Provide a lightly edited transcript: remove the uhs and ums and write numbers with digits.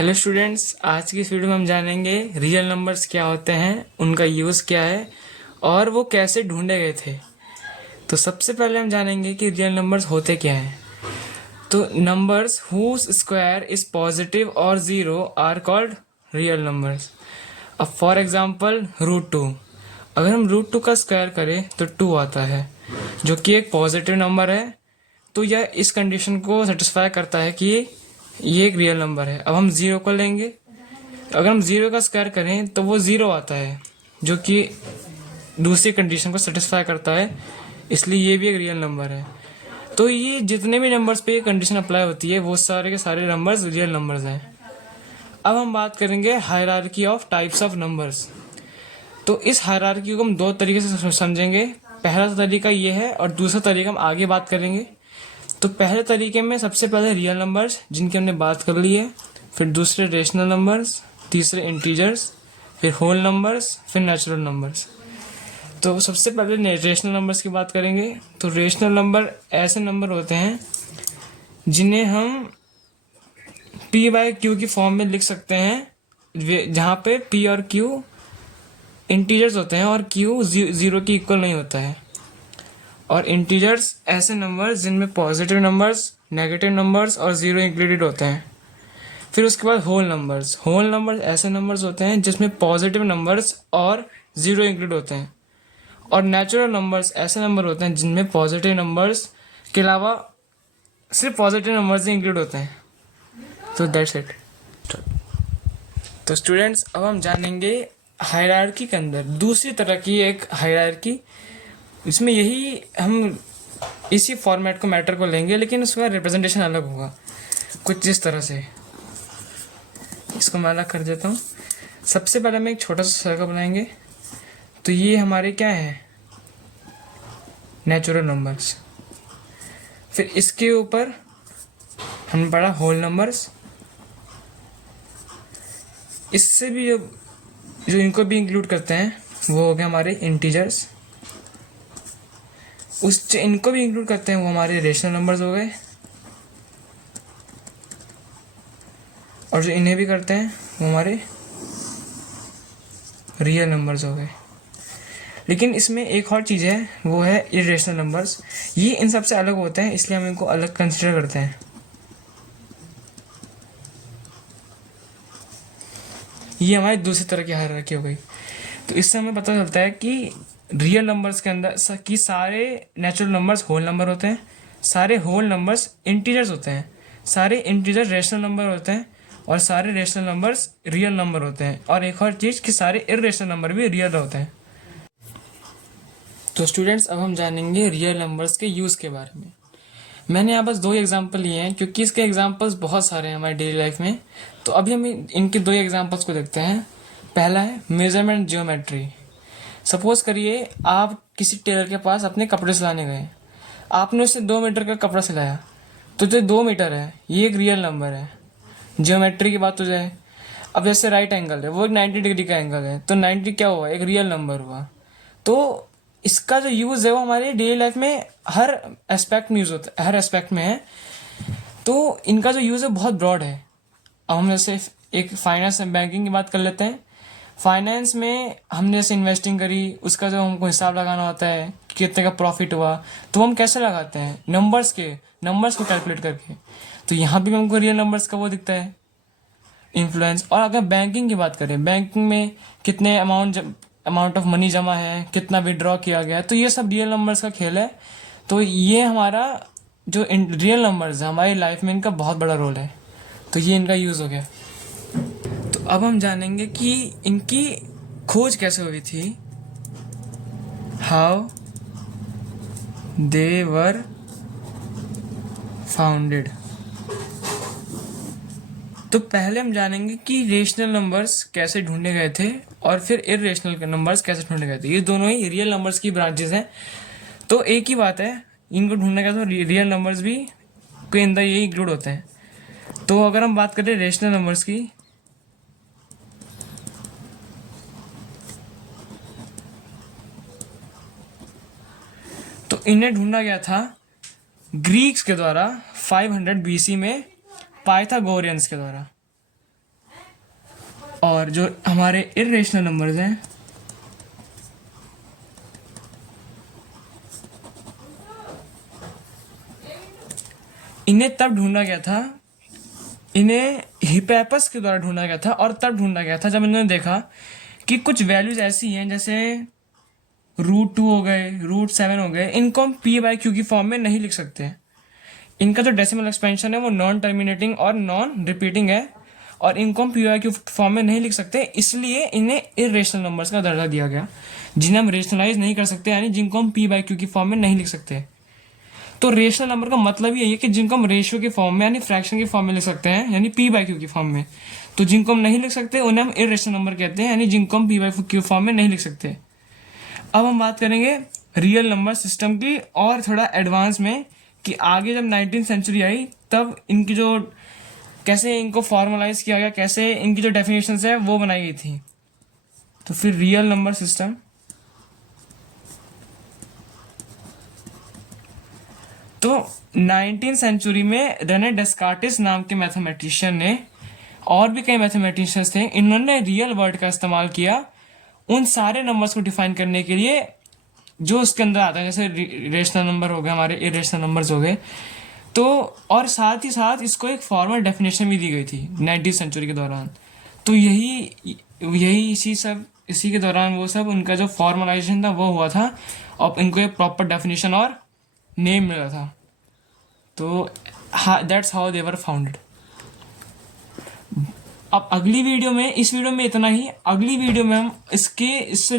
Hello students, आज की इस वीडियो में हम जानेंगे रियल नंबर्स क्या होते हैं, उनका यूज़ क्या है और वो कैसे ढूंढे गए थे। तो सबसे पहले हम जानेंगे कि रियल नंबर्स होते क्या हैं। तो numbers whose square is positive और zero are called real numbers. अब फॉर एग्जांपल रूट 2, अगर हम रूट 2 का स्क्वायर करें तो 2 आता है, जो कि एक पॉजिटिव नंबर है। तो यह इस कंडीशन को सेटिस्फाई करता है कि ये एक रियल नंबर है। अब हम ज़ीरो को लेंगे, अगर हम ज़ीरो का स्क्वायर करें तो वो ज़ीरो आता है, जो कि दूसरी कंडीशन को सेटिस्फाई करता है, इसलिए ये भी एक रियल नंबर है। तो ये जितने भी नंबर्स पे ये कंडीशन अप्लाई होती है वो सारे के सारे नंबर्स रियल नंबर्स हैं। अब हम बात करेंगे hierarchy of types of numbers. तो इस हायरार्की को हम दो तरीके से समझेंगे। पहला तरीका ये है और दूसरा तरीका हम आगे बात करेंगे। तो पहले तरीके में सबसे पहले रियल नंबर्स जिनकी हमने बात कर ली है, फिर दूसरे रेशनल नंबर्स, तीसरे इंटीजर्स, फिर होल नंबर्स, फिर नेचुरल नंबर्स। तो सबसे पहले रेशनल नंबर्स की बात करेंगे। तो रेशनल नंबर ऐसे नंबर होते हैं जिन्हें हम पी बाई क्यू की फॉर्म में लिख सकते हैं, जहाँ पे पी और क्यू इंटीजर्स होते हैं और क्यू ज़ीरो की इक्वल नहीं होता है। और इंटीजर्स ऐसे नंबर्स जिनमें पॉजिटिव नंबर्स, नेगेटिव नंबर्स और ज़ीरो इंक्लूडेड होते हैं। फिर उसके बाद होल नंबर्स ऐसे नंबर्स होते हैं जिसमें पॉजिटिव नंबर्स और ज़ीरो इंक्लूड होते हैं। और नेचुरल नंबर्स ऐसे नंबर होते हैं जिनमें पॉजिटिव नंबर्स के अलावा सिर्फ पॉजिटिव नंबर्स ही इंक्लूड होते हैं। तो दैट्स इट। तो स्टूडेंट्स, अब हम जानेंगे हायरार्की के अंदर दूसरी तरह की एक हायरार्की। इसमें यही हम इसी फॉर्मेट को मैटर को लेंगे, लेकिन उसका रिप्रेजेंटेशन अलग होगा कुछ इस तरह से। इसको मैं अलग कर देता हूँ। सबसे पहले हम एक छोटा सा सर्कल बनाएंगे। तो ये हमारे क्या है, नेचुरल नंबर्स। फिर इसके ऊपर हमने पढ़ा होल नंबर्स। इससे भी जो इनको भी इंक्लूड करते हैं वो हो गए हमारे इंटीजर्स। उस जो इनको भी इंक्लूड करते हैं वो हमारे रेशनल नंबर्स हो गए। और जो इन्हें भी करते हैं वो हमारे रियल नंबर्स हो गए। लेकिन इसमें एक और चीज़ है, वो है इरेशनल नंबर्स। ये इन सबसे अलग होते हैं, इसलिए हम इनको अलग कंसिडर करते हैं। ये हमारी दूसरी तरह की हायरार्की हो गई। तो इससे हमें पता चलता है कि रियल नंबर्स के अंदर कि सारे नेचुरल नंबर्स होल नंबर होते हैं, सारे होल नंबर्स इंटीजर्स होते हैं, सारे इंटीजर रेशनल नंबर होते हैं और सारे रेशनल नंबर्स रियल नंबर होते हैं। और एक और चीज़ कि सारे इरेशनल नंबर भी रियल होते हैं। तो स्टूडेंट्स, अब हम जानेंगे रियल नंबर्स के यूज़ के बारे में। मैंने यहाँ बस दो एग्जांपल लिए हैं क्योंकि इसके एग्जांपल्स बहुत सारे हैं हमारी डेली लाइफ में। तो अभी हम इनके दो एग्जांपल्स को देखते हैं। पहला है मेजरमेंट जियोमेट्री। सपोज करिए आप किसी टेलर के पास अपने कपड़े सिलाने गए, आपने उससे 2 मीटर का कपड़ा सिलाया, तो जो 2 मीटर है ये एक रियल नंबर है। जियोमेट्री की बात हो जाए, अब जैसे राइट एंगल है वो एक 90 डिग्री का एंगल है, तो 90 क्या हुआ, एक रियल नंबर हुआ। तो इसका जो यूज़ है वो हमारे डेली लाइफ में हर एस्पेक्ट में यूज़ होता है, हर एस्पेक्ट में है। तो इनका जो यूज़ है बहुत ब्रॉड है। अब हम जैसे एक फाइनेंस एंड बैंकिंग की बात कर लेते हैं। फाइनेंस में हमने जैसे इन्वेस्टिंग करी, उसका जो हमको हिसाब लगाना होता है कि कितने का प्रॉफिट हुआ, तो हम कैसे लगाते हैं, नंबर्स को कैलकुलेट करके। तो यहाँ भी हमको रियल नंबर्स का वो दिखता है, इन्फ्लुएंस। और अगर बैंकिंग की बात करें, बैंकिंग में कितने अमाउंट ऑफ मनी जमा है, कितना विड्रॉ किया गया है, तो ये सब रियल नंबर्स का खेल है। तो ये हमारा जो रियल नंबर्स है हमारी लाइफ में इनका बहुत बड़ा रोल है। तो ये इनका यूज़ हो गया। तो अब हम जानेंगे कि इनकी खोज कैसे हुई थी, हाउ दे वर फाउंडेड। तो पहले हम जानेंगे कि रेशनल नंबर्स कैसे ढूंढे गए थे और फिर इरेशनल नंबर्स कैसे ढूंढे गए थे। ये दोनों ही रियल नंबर्स की ब्रांचेस हैं, तो एक ही बात है, इनको ढूंढने का तो रियल नंबर्स भी के अंदर ये इंक्लूड होते हैं। तो अगर हम बात करें रेशनल नंबर्स की, तो इन्हें ढूंढा गया था ग्रीक्स के द्वारा 500 BC में, पाइथागोरियंस के द्वारा। और जो हमारे इर्रेशनल नंबर्स हैं इन्हें तब ढूंढा गया था, इन्हें हिप्पैपस के द्वारा ढूंढा गया था, और तब ढूंढा गया था जब इन्होंने देखा कि कुछ वैल्यूज ऐसी हैं जैसे √2 हो गए, √7 हो गए, इनको हम p/q की फॉर्म में नहीं लिख सकते। इनका जो डेसिमल एक्सपेंशन है वो नॉन टर्मिनेटिंग और नॉन रिपीटिंग है, और इनको हम p/q फॉर्म में नहीं लिख सकते, इसलिए इन्हें इरेशनल नंबर्स का दर्जा दिया गया, जिन्हें हम रेशनलाइज नहीं कर सकते, यानी जिनको हम p/q की फॉर्म में नहीं लिख सकते। तो रेशनल नंबर का मतलब यही है कि जिनको हम रेशियो की फॉर्म में यानी फ्रैक्शन की फॉर्म में लिख सकते हैं, यानी p/q की फॉर्म में। तो जिनको हम नहीं लिख सकते उन्हें हम इरेशनल नंबर कहते हैं, यानी जिनको हम p/q फॉर्म में नहीं लिख सकते। अब हम बात करेंगे रियल नंबर सिस्टम की, और थोड़ा एडवांस में, कि आगे जब 19th सेंचुरी आई तब इनकी जो कैसे इनको फॉर्मलाइज किया गया, कैसे इनकी जो डेफिनेशंस है वो बनाई गई थी। तो फिर रियल नंबर सिस्टम, तो 19th सेंचुरी में रेने डेस्कार्टिस नाम के मैथमेटिशियन ने, और भी कई मैथमेटिशियंस थे, इन्होंने रियल वर्ड का इस्तेमाल किया उन सारे नंबर्स को डिफाइन करने के लिए जो उसके अंदर आता है, जैसे रेशनल नंबर हो गए, हमारे इरेशनल नंबर्स हो गए। तो और साथ ही साथ इसको एक फॉर्मल डेफिनेशन भी दी गई थी 19th सेंचुरी के दौरान। तो यही इसी के दौरान वो सब उनका जो फॉर्मलाइजेशन था वो हुआ था, और इनको एक प्रॉपर डेफिनेशन और नेम मिला था। तो that's how they were founded. अब अगली वीडियो में, इस वीडियो में इतना ही, अगली वीडियो में हम इससे